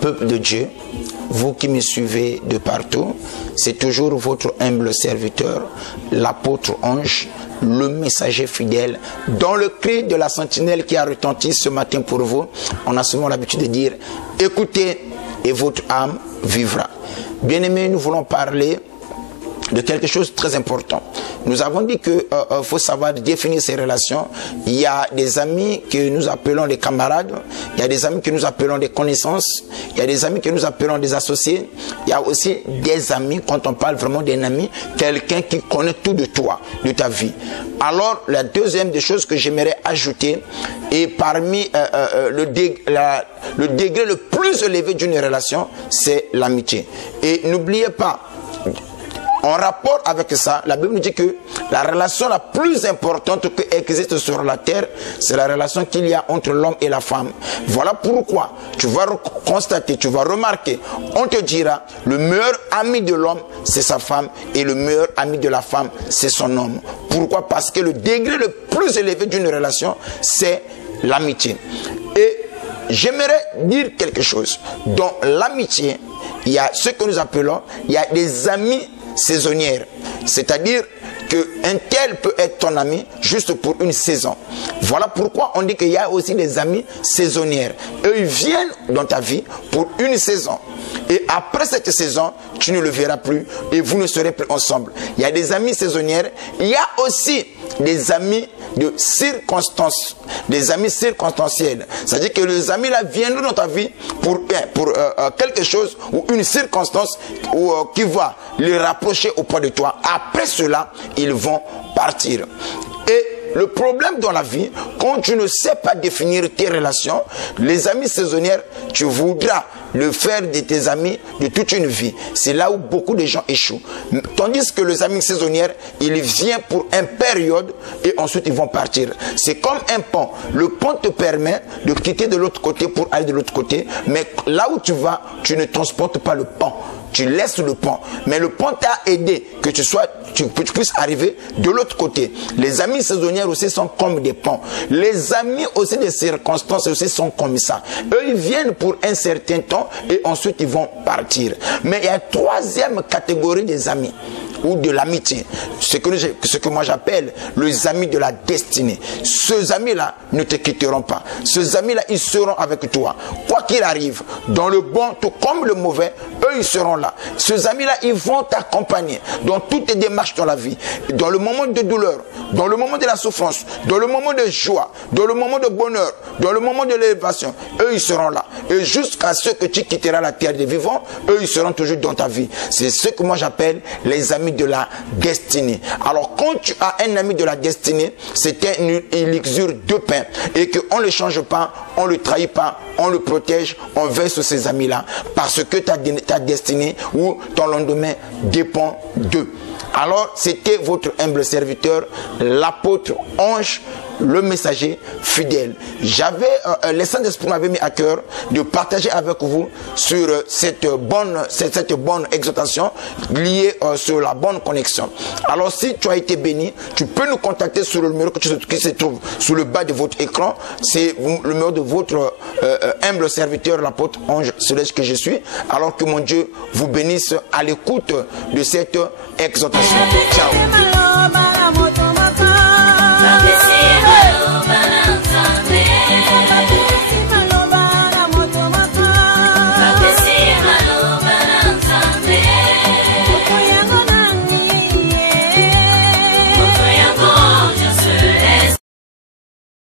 Peuple de Dieu, vous qui me suivez de partout, c'est toujours votre humble serviteur, l'apôtre Ange, le messager fidèle, dans le cri de la sentinelle qui a retenti ce matin pour vous. On a souvent l'habitude de dire, écoutez et votre âme vivra. Bien-aimés, nous voulons parler de quelque chose de très important. Nous avons dit qu'il faut savoir définir ces relations. Il y a des amis que nous appelons des camarades, il y a des amis que nous appelons des connaissances, il y a des amis que nous appelons des associés, il y a aussi des amis, quand on parle vraiment d'un ami, quelqu'un qui connaît tout de toi, de ta vie. Alors, la deuxième des choses que j'aimerais ajouter, et parmi le degré le plus élevé d'une relation, c'est l'amitié. Et n'oubliez pas, en rapport avec ça, la Bible nous dit que la relation la plus importante qui existe sur la terre, c'est la relation qu'il y a entre l'homme et la femme. Voilà pourquoi tu vas constater, tu vas remarquer, on te dira, le meilleur ami de l'homme, c'est sa femme, et le meilleur ami de la femme, c'est son homme. Pourquoi? Parce que le degré le plus élevé d'une relation, c'est l'amitié. Et j'aimerais dire quelque chose. Dans l'amitié, il y a ce que nous appelons, il y a des amis saisonnières, c'est-à-dire qu'un tel peut être ton ami juste pour une saison. Voilà pourquoi on dit qu'il y a aussi des amis saisonnières. Eux, ils viennent dans ta vie pour une saison. Et après cette saison, tu ne le verras plus et vous ne serez plus ensemble. Il y a des amis saisonnières. Il y a aussi des amis de circonstances, des amis circonstanciels. C'est-à-dire que les amis là viendront dans ta vie pour quelque chose ou une circonstance qui va les rapprocher auprès de toi. Après cela, ils vont partir. Et le problème dans la vie, quand tu ne sais pas définir tes relations, les amis saisonnières, tu voudras le faire de tes amis de toute une vie. C'est là où beaucoup de gens échouent. Tandis que les amis saisonnières, ils viennent pour une période et ensuite ils vont partir. C'est comme un pont. Le pont te permet de quitter de l'autre côté pour aller de l'autre côté, mais là où tu vas, tu ne transportes pas le pont. Tu laisses le pont. Mais le pont t'a aidé que tu puisses arriver de l'autre côté. Les amis saisonnières aussi sont comme des ponts. Les amis aussi des circonstances aussi sont comme ça. Eux, ils viennent pour un certain temps et ensuite ils vont partir. Mais il y a une troisième catégorie des amis ou de l'amitié, ce que moi j'appelle les amis de la destinée. Ces amis-là ne te quitteront pas. Ces amis-là, ils seront avec toi. Quoi qu'il arrive, dans le bon tout comme le mauvais, eux, ils seront là. Ces amis-là, ils vont t'accompagner dans toutes tes démarches dans la vie. Dans le moment de douleur, dans le moment de la souffrance, dans le moment de joie, dans le moment de bonheur, dans le moment de l'élévation, eux, ils seront là. Et jusqu'à ce que tu quitteras la terre des vivants, eux, ils seront toujours dans ta vie. C'est ce que moi j'appelle les amis de la destinée. Alors quand tu as un ami de la destinée, c'est un élixir de pain et qu'on ne le change pas, on ne le trahit pas, on le protège, on veille sur ces amis-là parce que ta destinée ou ton lendemain dépend d'eux. Alors c'était votre humble serviteur, l'apôtre Ange, le messager fidèle. J'avais, le Saint-Esprit m'avait mis à cœur de partager avec vous sur cette bonne exhortation liée sur la bonne connexion. Alors si tu as été béni, tu peux nous contacter sur le numéro qui se trouve sur le bas de votre écran. C'est le numéro de votre humble serviteur, l'apôtre Ange Céleste que je suis. Alors que mon Dieu vous bénisse à l'écoute de cette exhortation. Ciao.